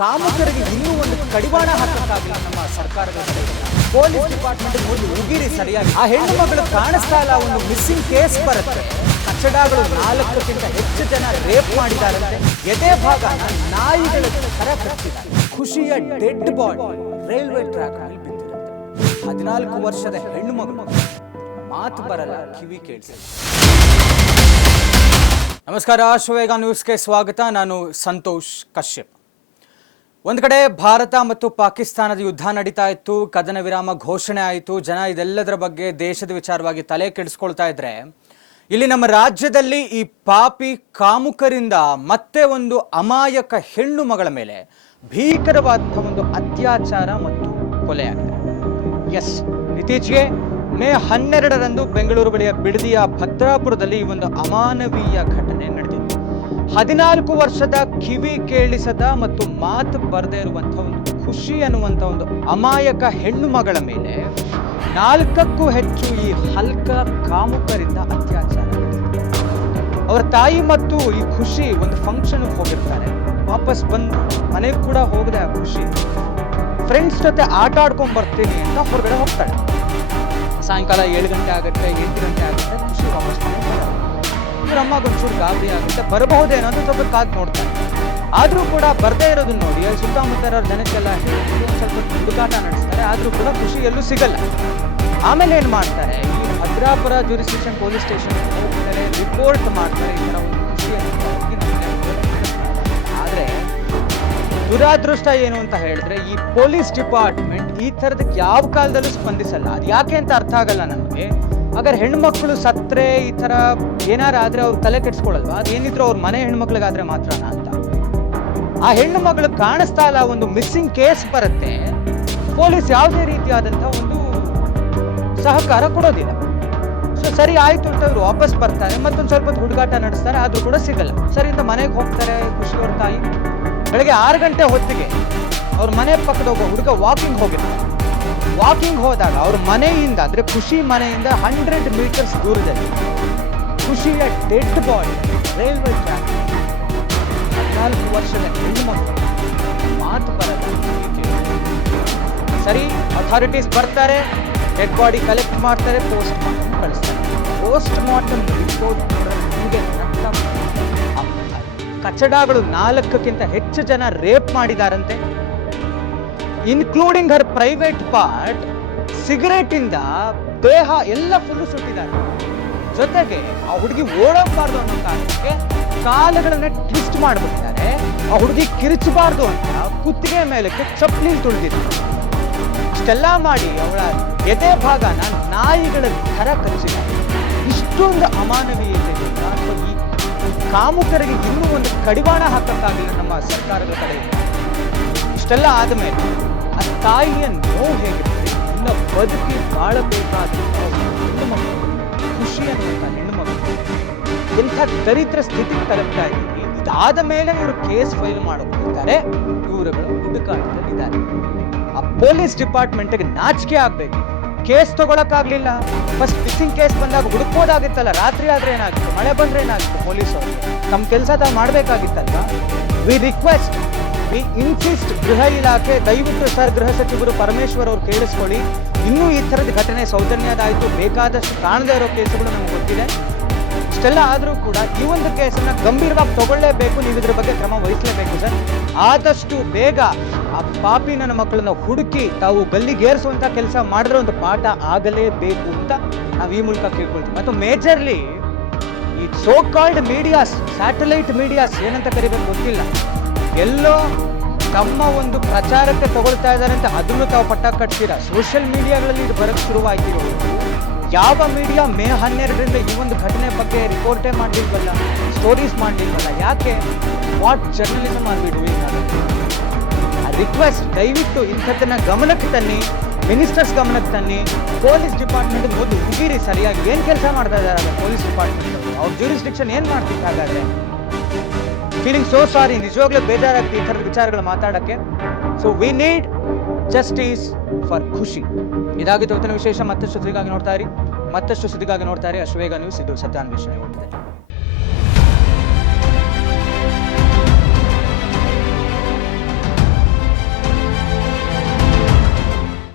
ಕಾಮಕರಿಗೆ ಇನ್ನೂ ಒಂದು ಕಡಿವಾಣ ಹಾಕಕ್ಕಾಗಿಲ್ಲ ನಮ್ಮ ಸರ್ಕಾರದ ಪೊಲೀಸ್ ಡಿಪಾರ್ಟ್ಮೆಂಟ್ ಒಂದು ಉಗಿರಿ ಸರಿಯಾಗಿ ಆ ಹೆಣ್ಣು ಮಗಳು ಕಾಣಿಸ್ತಾ ಇಲ್ಲ. ಒಂದು ಮಿಸ್ಸಿಂಗ್ ಕೇಸ್ ಬರುತ್ತೆ. ಕಚಡಗಳು 4ಕ್ಕಿಂತ ಹೆಚ್ಚು ಜನ ರೇಪ್ ಮಾಡಿದಾರಂತೆ. ಎದೆ ಭಾಗ ನಾಯಿಗಳ ತರ ಕಚ್ಚಿದ್ದಾರೆ. ಖುಷಿಯ ಡೆಡ್ ಬಾಡಿ ರೈಲ್ವೆ ಟ್ರ್ಯಾಕ್ ಅಲ್ಲಿ ಬಿದ್ದಿರುತ್ತೆ. 14 ವರ್ಷದ ಹೆಣ್ಣು ಮಗಳು, ಮಾತು ಬರಲ್ಲ, ಕಿವಿ ಕೇಳಿಸಲ್ಲ. ನಮಸ್ಕಾರ, ಅಶ್ವವೇಗ ನ್ಯೂಸ್ಗೆ ಸ್ವಾಗತ. ನಾನು ಸಂತೋಷ್ ಕಶ್ಯಪ್. ಒಂದು ಕಡೆ ಭಾರತ ಮತ್ತು ಪಾಕಿಸ್ತಾನದ ಯುದ್ಧ ನಡೀತಾ ಇತ್ತು, ಕದನ ವಿರಾಮ ಘೋಷಣೆ ಆಯಿತು, ಜನ ಇದೆಲ್ಲದರ ಬಗ್ಗೆ ದೇಶದ ವಿಚಾರವಾಗಿ ತಲೆ ಕೆಡಿಸ್ಕೊಳ್ತಾ ಇದ್ರೆ, ಇಲ್ಲಿ ನಮ್ಮ ರಾಜ್ಯದಲ್ಲಿ ಈ ಪಾಪಿ ಕಾಮುಕರಿಂದ ಮತ್ತೆ ಒಂದು ಅಮಾಯಕ ಹೆಣ್ಣು ಮಗಳ ಮೇಲೆ ಭೀಕರವಾದ ಒಂದು ಅತ್ಯಾಚಾರ ಮತ್ತು ಕೊಲೆಯಾಗಿದೆ. ಎಸ್, ಇತ್ತೀಚೆಗೆ ಮೇ 12ರಂದು ಬೆಂಗಳೂರು ಬಳಿಯ ಬಿಡದಿಯ ಭದ್ರಾಪುರದಲ್ಲಿ ಈ ಒಂದು ಅಮಾನವೀಯ ಘಟನೆ ನಡೆದಿತ್ತು. 14 ವರ್ಷದ ಕಿವಿ ಕೇಳಿಸದ ಮತ್ತು ಮಾತು ಬರದೇ ಇರುವಂತಹ ಒಂದು ಖುಷಿ ಅನ್ನುವಂಥ ಒಂದು ಅಮಾಯಕ ಹೆಣ್ಣು ಮಗಳ ಮೇಲೆ 4ಕ್ಕೂ ಹೆಚ್ಚು ಈ ಹಲ್ಕ ಕಾಮುಕರಿಂದ ಅತ್ಯಾಚಾರ. ಅವರ ತಾಯಿ ಮತ್ತು ಈ ಖುಷಿ ಒಂದು ಫಂಕ್ಷನ್ ಹೋಗಿರ್ತಾರೆ. ವಾಪಸ್ ಬಂದು ಮನೆಗೆ ಕೂಡ ಹೋಗದೆ ಆ ಖುಷಿ ಫ್ರೆಂಡ್ಸ್ ಜೊತೆ ಆಟ ಆಡ್ಕೊಂಡ್ ಬರ್ತೀನಿ ಅಂತ ಹೊರಗಡೆ ಹೋಗ್ತಾಳೆ. ಸಾಯಂಕಾಲ 7 ಗಂಟೆ ಆಗುತ್ತೆ, 8 ಗಂಟೆ ಆಗುತ್ತೆ, ಖುಷಿ ವಾಪಸ್ ಇವ್ರ ಅಮ್ಮಗೆ ಒಂಚೂರು ಗಾಬರಿ ಆಗುತ್ತೆ, ಬರಬಹುದೇನೋ ಅಂತ ಸ್ವಲ್ಪ ಕಾದು ನೋಡ್ತಾರೆ. ಆದ್ರೂ ಕೂಡ ಬರ್ದೇ ಇರೋದನ್ನ ನೋಡಿ ಅಲ್ಲಿ ಸುತ್ತಮುತ್ತ ಇರೋ ಜನಕ್ಕೆಲ್ಲ ಒಂದು ಸ್ವಲ್ಪ ಹುಡುಕಾಟ ನಡೆಸ್ತಾರೆ. ಆದ್ರೂ ಕೂಡ ಖುಷಿ ಎಲ್ಲೂ ಸಿಗಲ್ಲ. ಆಮೇಲೆ ಏನ್ ಮಾಡ್ತಾರೆ, ಈ ಭದ್ರಾಪುರ ಜ್ಯೂರಿಸ್ಡಿಕ್ಷನ್ ಪೊಲೀಸ್ ಸ್ಟೇಷನ್ ಹೋಗ್ತಾರೆ, ರಿಪೋರ್ಟ್ ಮಾಡ್ತಾರೆ ಈ ತರ ಒಂದು ಖುಷಿಯನ್ನು. ಆದ್ರೆ ದುರಾದೃಷ್ಟ ಏನು ಅಂತ ಹೇಳಿದ್ರೆ, ಈ ಪೊಲೀಸ್ ಡಿಪಾರ್ಟ್ಮೆಂಟ್ ಈ ತರದಕ್ಕೆ ಯಾವ ಕಾಲದಲ್ಲೂ ಸ್ಪಂದಿಸಲ್ಲ. ಅದು ಯಾಕೆ ಅಂತ ಅರ್ಥ ಆಗಲ್ಲ ನಮಗೆ. ಹಾಗಾದ್ರೆ ಹೆಣ್ಮಕ್ಳು ಸತ್ರೆ ಈ ತರ ಏನಾರ ಆದ್ರೆ ಅವ್ರು ತಲೆ ಕೆಡ್ಸ್ಕೊಳಲ್ವಾ? ಅದೇನಿದ್ರು ಅವ್ರ ಮನೆ ಹೆಣ್ಮಕ್ಳಿಗಾದ್ರೆ ಮಾತ್ರನಾ ಅಂತ. ಆ ಹೆಣ್ಣು ಮಗಳು ಕಾಣಿಸ್ತಾ ಇಲ್ಲ, ಒಂದು ಮಿಸ್ಸಿಂಗ್ ಕೇಸ್ ಬರುತ್ತೆ. ಪೊಲೀಸ್ ಯಾವುದೇ ರೀತಿಯಾದಂತಹ ಒಂದು ಸಹಕಾರ ಕೊಡೋದಿಲ್ಲ. ಸೊ ಸರಿ ಆಯ್ತು ಅಂತ ಇವ್ರು ವಾಪಸ್ ಬರ್ತಾರೆ, ಮತ್ತೊಂದು ಸ್ವಲ್ಪ ಹುಡುಗಾಟ ನಡೆಸ್ತಾರೆ, ಆದ್ರೂ ಕೂಡ ಸಿಗಲ್ಲ. ಸರಿ ಅಂತ ಮನೆಗೆ ಹೋಗ್ತಾರೆ ಖುಷಿಯವ್ರ ತಾಯಿ. ಬೆಳಗ್ಗೆ 6 ಗಂಟೆ ಹೊತ್ತಿಗೆ ಅವ್ರ ಮನೆ ಪಕ್ಕದ ಒಬ್ಬ ಹುಡುಗ ವಾಕಿಂಗ್ ಹೋಗಿರ್ತಾರೆ. ವಾಕಿಂಗ್ ಹೋದಾಗ ಅವ್ರ ಮನೆಯಿಂದ ಅಂದ್ರೆ ಖುಷಿ ಮನೆಯಿಂದ 100 ಮೀಟರ್ಸ್ ದೂರದಲ್ಲಿ ಖುಷಿಯ ಡೆಡ್ ಬಾಡಿ ರೈಲ್ವೆ ಟ್ರ್ಯಾಕ್. 14 ವರ್ಷದ ಹೆಣ್ಣು ಮಕ್ಕಳು, ಮಾತು ಬರಲ್ಲ. ಸರಿ, ಅಥಾರಿಟೀಸ್ ಬರ್ತಾರೆ, ಡೆಡ್ ಬಾಡಿ ಕಲೆಕ್ಟ್ ಮಾಡ್ತಾರೆ, ಪೋಸ್ಟ್ ಮಾರ್ಟಮ್ ಕಳಿಸ್ತಾರೆ. ಪೋಸ್ಟ್ ಮಾರ್ಟಮ್ ರಿಪೋರ್ಟ್ ಕಚಡಗಳು 4ಕ್ಕಿಂತ ಹೆಚ್ಚು ಜನ ರೇಪ್ ಮಾಡಿದಾರಂತೆ, ಇನ್ಕ್ಲೂಡಿಂಗ್ ಹರ್ ಪ್ರೈವೇಟ್ ಪಾರ್ಟ್. ಸಿಗರೇಟ್ ಇಂದ ದೇಹ ಎಲ್ಲ ಫುಲ್ಲು ಸುಟ್ಟಿದ್ದಾರೆ. ಜೊತೆಗೆ ಆ ಹುಡುಗಿ ಓಡೋಗ್ಬಾರ್ದು ಅನ್ನೋ ಕಾರಣಕ್ಕೆ ಕಾಲುಗಳನ್ನ ಟ್ವಿಸ್ಟ್ ಮಾಡ್ಬಿಟ್ಟಿದ್ದಾರೆ. ಆ ಹುಡುಗಿ ಕಿರಿಚಬಾರ್ದು ಅಂತ ಕುತ್ತಿಗೆ ಮೇಲಕ್ಕೆ ಚಪ್ಪಲಿ ತುಳಿದಿದ್ದಾರೆ. ಇಷ್ಟೆಲ್ಲ ಮಾಡಿ ಅವಳ ಎದೆ ಭಾಗನ ನಾಯಿಗಳ ಥರ ಕಚ್ಚಿದ್ದಾರೆ. ಇಷ್ಟೊಂದು ಅಮಾನವೀಯತೆಯಿಂದ ಈ ಕಾಮುಕರಿಗೆ ಇನ್ನೂ ಒಂದು ಕಡಿವಾಣ ಹಾಕಕ್ಕಾಗಿಲ್ಲ ನಮ್ಮ ಸರ್ಕಾರದ ಕಡೆಯಿಂದ. ಇಷ್ಟೆಲ್ಲ ಆದಮೇಲೆ ಆ ತಾಯಿಯ ನೋವು ಹೇಗಿರುತ್ತೆ, ಇನ್ನು ಬದುಕಿ ಬಾಳಬೇಕಾದ ಹೆಣ್ಣು ಮಕ್ಕಳು, ಖುಷಿ ಅನ್ನುವಂಥ ಹೆಣ್ಣು ಮಕ್ಕಳು ಎಂಥ ದರಿದ್ರ ಸ್ಥಿತಿಗೆ ತಲುಪ್ತಾ ಇದ್ದೀವಿ. ಇದಾದ ಮೇಲೆ ಇವರು ಕೇಸ್ ಫೈಲ್ ಮಾಡೋಕ್ಕಿದ್ದಾರೆ. ಇವರುಗಳು ಹುಡುಕಾಟದಲ್ಲಿದ್ದಾರೆ. ಆ ಪೊಲೀಸ್ ಡಿಪಾರ್ಟ್ಮೆಂಟ್ಗೆ ನಾಚಿಕೆ ಆಗ್ಬೇಕು. ಕೇಸ್ ತಗೊಳಕ್ಕಾಗ್ಲಿಲ್ಲ. ಫಸ್ಟ್ ಮಿಸ್ಸಿಂಗ್ ಕೇಸ್ ಬಂದಾಗ ಹುಡುಕ್ಬೋದಾಗಿತ್ತಲ್ಲ. ರಾತ್ರಿ ಆದ್ರೆ ಏನಾಗಿತ್ತು, ಮಳೆ ಬಂದ್ರೆ ಏನಾಗಿತ್ತು, ಪೊಲೀಸರು ತಮ್ಮ ಕೆಲಸ ತಾವು ಮಾಡ್ಬೇಕಾಗಿತ್ತಲ್ವಾ. ವಿ ರಿಕ್ವೆಸ್ಟ್, ವಿ ಇನ್ಸಿಸ್ಟ್, ಗೃಹ ಇಲಾಖೆ ದಯವಿಟ್ಟು ಸರ್, ಗೃಹ ಸಚಿವರು ಪರಮೇಶ್ವರ್ ಅವ್ರು ಕೇಳಿಸ್ಕೊಳ್ಳಿ. ಇನ್ನೂ ಈ ಥರದ ಘಟನೆ ಸೌಜನ್ಯದಾಯಿತು, ಬೇಕಾದಷ್ಟು ಕಾಣದೇ ಇರೋ ಕೇಸುಗಳು ನಮ್ಗೆ ಗೊತ್ತಿದೆ. ಇಷ್ಟೆಲ್ಲ ಆದರೂ ಕೂಡ ಈ ಒಂದು ಕೇಸನ್ನ ಗಂಭೀರವಾಗಿ ತಗೊಳ್ಳೇಬೇಕು. ನೀವು ಇದ್ರ ಬಗ್ಗೆ ಕ್ರಮ ವಹಿಸಲೇಬೇಕು ಸರ್. ಆದಷ್ಟು ಬೇಗ ಆ ಪಾಪಿ ನನ್ನ ಮಕ್ಕಳನ್ನ ಹುಡುಕಿ ತಾವು ಗಲ್ಲಿಗೇರಿಸುವಂತ ಕೆಲಸ ಮಾಡಿದ್ರೆ ಒಂದು ಪಾಠ ಆಗಲೇಬೇಕು ಅಂತ ನಾವು ಈ ಮೂಲಕ ಕೇಳ್ಕೊಳ್ತೀವಿ. ಮತ್ತು ಮೇಜರ್ಲಿ ಈ so called medias, satellite medias ಏನಂತ ಕರಿಬೇಕು ಗೊತ್ತಿಲ್ಲ, ಎಲ್ಲೋ ತಮ್ಮ ಒಂದು ಪ್ರಚಾರಕ್ಕೆ ತಗೊಳ್ತಾ ಇದ್ದಾರೆ ಅಂತ ಅದನ್ನು ತಾವು ಪಟ್ಟ ಕಟ್ತೀರಾ. ಸೋಷಿಯಲ್ ಮೀಡಿಯಾಗಳಲ್ಲಿ ಇದು ಬರಕ್ಕೆ ಶುರುವಾಯ್ತಿರೋದು. ಯಾವ ಮೀಡಿಯಾ ಮೇ 12ರಿಂದ ಈ ಒಂದು ಘಟನೆ ಬಗ್ಗೆ ರಿಪೋರ್ಟೇ ಮಾಡಲಿಲ್ವಲ್ಲ, ಸ್ಟೋರೀಸ್ ಮಾಡಲಿಲ್ವಲ್ಲ? ಯಾಕೆ? What journalism are we doing? Request, ದಯವಿಟ್ಟು ಇಂಥದ್ದನ್ನ ಗಮನಕ್ಕೆ ತನ್ನಿ, ಮಿನಿಸ್ಟರ್ಸ್ ಗಮನಕ್ಕೆ ತನ್ನಿ. ಪೊಲೀಸ್ ಡಿಪಾರ್ಟ್ಮೆಂಟ್ ಮೊದಲು ಹುಗಿರಿ ಸರಿಯಾಗಿ ಏನು ಕೆಲಸ ಮಾಡ್ತಾ ಇದ್ದಾರೆ ಪೊಲೀಸ್ ಡಿಪಾರ್ಟ್ಮೆಂಟ್. ಅವ್ರ ಜ್ಯೂರಿಸ್ಡಿಕ್ಷನ್ ಏನು ಮಾಡ್ತಿತ್ತು ಹಾಗಾದ್ರೆ? ಫೀಲಿಂಗ್ ಸೋ ಸಾರಿ, ನಿಜವಾಗ್ಲೂ ಬೇಜಾರಾಗ್ತಿ ಈ ಥರದ ವಿಚಾರಗಳು ಮಾತಾಡೋಕ್ಕೆ. So we need justice for ಖುಷಿ. ಇದಾಗಿತ್ತು ಇವತ್ತಿನ ವಿಶೇಷ. ಮತ್ತಷ್ಟು ಸುದ್ದಿಗಾಗಿ ನೋಡ್ತಾ ಇರಿ ಅಶ್ವವೇಗ ನ್ಯೂಸ್. ಇದು ಸತ್ಯಾನ್ವೇಷಣೆ.